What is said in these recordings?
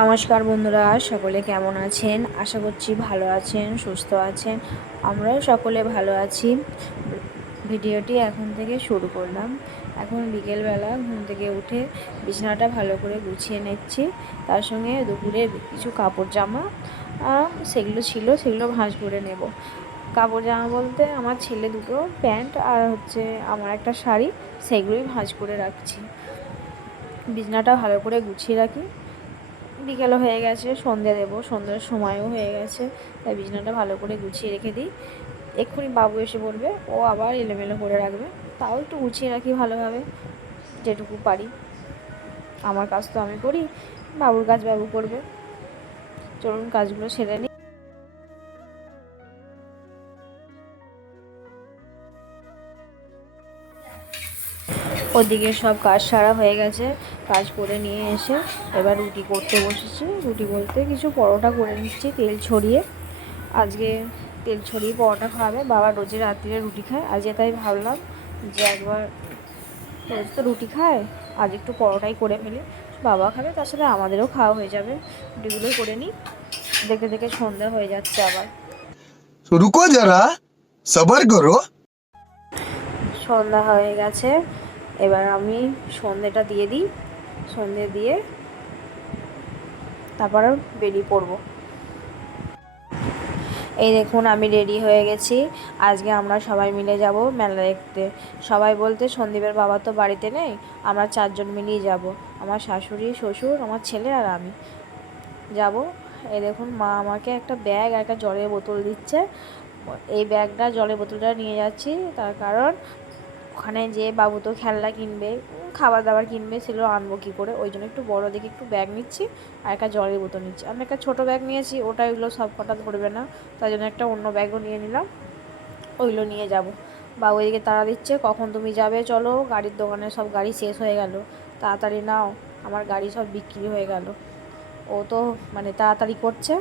নমস্কার বন্ধুরা, সকলে কেমন আছেন? আশা করছি ভালো আছেন, সুস্থ আছেন। আমরাও সকলে ভালো আছি। ভিডিওটি এখন থেকে শুরু করলাম। এখন বিকেলবেলা ঘুম থেকে উঠে বিছানাটা ভালো করে গুছিয়ে নিচ্ছি। তার সঙ্গে দুপুরের কিছু কাপড় জামা সেগুলো ভাঁজ করে নেব। কাপড় জামা বলতে আমার ছেলে দুটো প্যান্ট আর আমার একটা শাড়ি, সেগুলোই ভাঁজ করে রাখছি। বিছানাটা ভালো করে গুছিয়ে রাখি। বিকেলও হয়ে গেছে, সন্ধে দেবো, সন্ধ্যের সময়ও হয়ে গেছে, তাই বিছানাটা ভালো করে গুছিয়ে রেখে দিই। এক্ষুনি বাবু এসে পড়বে, ও আবার এলোমেলো করে রাখবে। তাও একটু গুছিয়ে রাখি ভালোভাবে, যেটুকু পারি। আমার কাজ তো আমি করি, বাবুর কাজ বাবু করবে। চলুন কাজগুলো সেরে নিই। ওদিকে সব কাজ সারা হয়ে গেছে, কাজ করে নিয়ে এসে এবার রুটি করতে বসেছি। রুটি বলতে কিছু পরোটা করে নিচ্ছি তেল ছড়িয়ে। আজকে তেল ছড়িয়ে পরোটা খাওয়াবে বাবা, রোজে রাত্রিরে রুটি খায়। আজকে তাই ভাবলাম যে একবার, রোজ তো রুটি খায়, আজ একটু পরোটাই করে ফেলি। বাবা খাবে, তার সাথে আমাদেরও খাওয়া হয়ে যাবে। রুটিগুলোই করে নিই। দেখে দেখে সন্ধ্যা হয়ে যাচ্ছে আবার। रुको जरा सबर करो। সন্ধ্যা হয়ে গেছে, এবার আমি সন্ধ্যেটা দিয়ে দিই। সন্ধ্যে দিয়ে তারপর বেরিয়ে পড়বো। এই দেখুন, আমি রেডি হয়ে গেছি। আজকে আমরা সবাই মিলে যাব মেলা দেখতে। সবাই বলতে সন্দীপের বাবা তো বাড়িতে নেই, আমরা 4জন মিলেই যাব। আমার শাশুড়ি, শ্বশুর, আমার ছেলে আর আমি যাব। এই দেখুন, মা আমাকে একটা ব্যাগ আর একটা জলের বোতল দিচ্ছে। এই ব্যাগটা, জলের বোতলটা নিয়ে যাচ্ছি তার কারণ ওখানে যে বাবু তো খেলনা কিনবে, খাবার দাবার কিনবে, সেগুলো আনবো কী করে, ওই জন্য একটু বড় দেখে একটু ব্যাগ নিচ্ছি আর একটা জলের বোতল নিচ্ছি। আমি একটা ছোটো ব্যাগ নিয়েছি, ওটা ওইগুলো সব কটা ধরবে না, তাই জন্য একটা অন্য ব্যাগও নিয়ে নিলাম, ওইগুলো নিয়ে যাব। বাবু এদিকে তাড়া দিচ্ছে, কখন তুমি যাবে, চলো, গাড়ির দোকানে সব গাড়ি শেষ হয়ে গেল, তাড়াতাড়ি নাও, আমার গাড়ি সব বিক্রি হয়ে গেল। ও তো তাড়াতাড়ি করছে,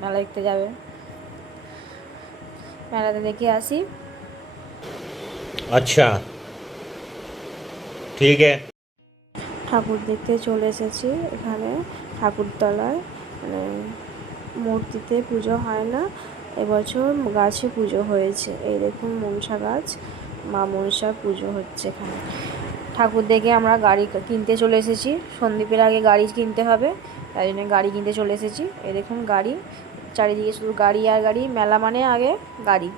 মেলা দেখতে যাবে। মেলাতে দেখে আসি। अच्छा ठीक है। ঠাকুর দেখতে চলে এসেছি এখানে ঠাকুরতলায়। মানে মূর্তিতে পুজো হয় না, এবছর গাছে পুজো হয়েছে। এই দেখুন, মনসা গাছ, মা মনসার পুজো হচ্ছে এখানে। ঠাকুর দেখে আমরা গাড়ি কিনতে চলে এসেছি। সন্দীপের আগে গাড়ি কিনতে হবে, তাই জন্য গাড়ি কিনতে চলে এসেছি। এই দেখুন গাড়ি, চারিদিকে শুধু গাড়ি আর গাড়ি। মেলা মানে আগে গাড়ি,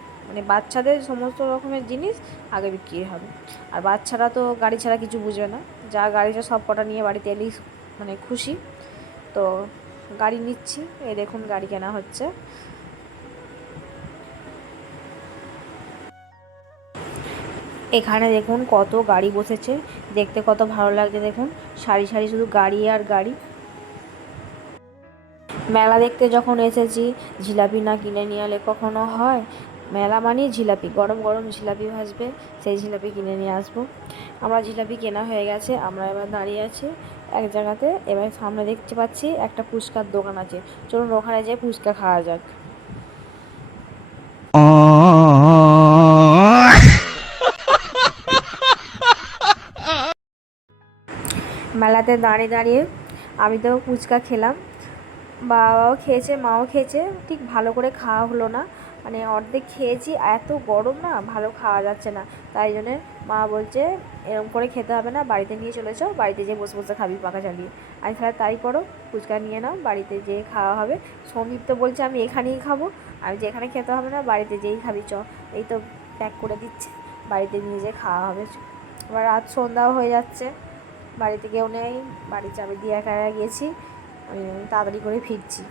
বাচ্চাদের সমস্ত রকমের জিনিস আগে বিক্রি হবে। আর বাচ্চারা তো গাড়ি ছাড়া কিছু বুঝবে না, যা গাড়িটা সব কটা নিয়ে বাড়িতে এলেই খুশি। তো গাড়ি নিচ্ছি। এই দেখুন গাড়ি কেনা হচ্ছে। এখানে দেখুন কত গাড়ি বসেছে, দেখতে কত ভালো লাগছে। দেখুন সারি সারি শুধু গাড়ি আর গাড়ি। মেলা দেখতে যখন এসেছি, জিলাপি না কিনে নিয়ে এলে কখনো হয়। মেলা মানেই জিলাপি, গরম গরম জিলাপি ভাজবে, সেই জিলাপি কিনে নিয়ে আসবো। আমরা জিলাপি কেনা হয়ে গেছে, আমরা এবার দাঁড়িয়ে আছি এক জায়গাতে। এবার সামনে দেখতে পাচ্ছি একটা ফুচকার দোকান আছে, চলুন ওখানে যেয়ে ফুচকা খাওয়া যাক। মেলাতে দাঁড়িয়ে দাঁড়িয়ে আমি তো ফুচকা খেলাম, বাবাও খেয়েছে, মাও খেয়েছে। ঠিক ভালো করে খাওয়া হলো না, অর্ধেক খেয়েছি, এত গরম না, ভালো খাওয়া যাচ্ছে না। তাই জন্যে মা বলছে এরকম করে খেতে হবে না, বাড়িতে নিয়ে চলে যাও, বাড়িতে যেয়ে বসে বসে খাবি পাখা চালিয়ে। আমি তাহলে তাই করো, ফুচকা নিয়ে নাও, বাড়িতে যেয়ে খাওয়া হবে। সন্দীপ তো বলছে আমি এখানেই খাবো। আমি যে এখানে খেতে হবে না, বাড়িতে যেয়েই খাবি চ। এই তো প্যাক করে দিচ্ছে, বাড়িতে নিয়ে যেয়ে খাওয়া হবে। এবার রাত সন্ধ্যাও হয়ে যাচ্ছে, বাড়িতে কেউ নেই, বাড়ির চাবি দিয়ে একা একা গেছি, আমি তাড়াতাড়ি করে ফিরছি।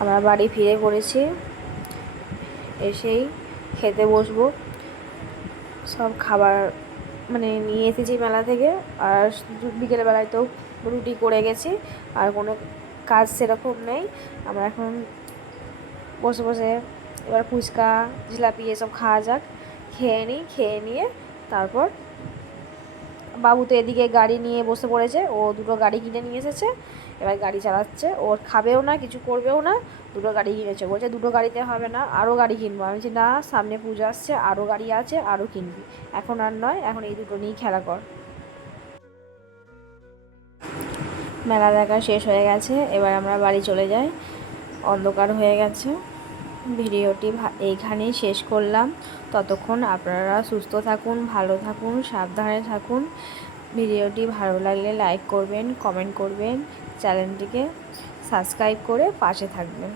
আমরা বাড়ি ফিরে পড়েছি, এসেই খেতে বসবো। সব খাবার নিয়ে এসেছি মেলা থেকে। আর বিকেলবেলায় তো রুটি করে গেছি, আর কোনো কাজ সেরকম নেই। আমরা এখন বসে বসে এবার ফুচকা, জিলাপি এসব খাওয়া যাক। খেয়ে নিই, খেয়ে নিয়ে তারপর বাবু তো এদিকে গাড়ি নিয়ে বসে পড়েছে, ও দুটো গাড়ি কিনে নিয়ে এসেছে। এবার গাড়ি চালাচ্ছে, ওর খাবেও না, কিছু করবেও না, দুটো গাড়ি কিনেছে। বলছে দুটো গাড়িতে হবে না, আরও গাড়ি কিনবো। আমি বলছি না, সামনে পুজো আসছে, আরও গাড়ি আছে, আরও কিনবি, এখন আর নয়, এখন এই দুটো নিয়েই খেলা কর। মেলা দেখা শেষ হয়ে গেছে, এবার আমরা বাড়ি চলে যাই, অন্ধকার হয়ে গেছে। ভিডিওটি এইখানেই শেষ করলাম। ততক্ষণ আপনারা সুস্থ থাকুন, ভালো থাকুন, সাবধানে থাকুন। ভিডিওটি ভালো লাগলে লাইক করবেন, কমেন্ট করবেন, চ্যানেলটিকে সাবস্ক্রাইব করে পাশে থাকবেন।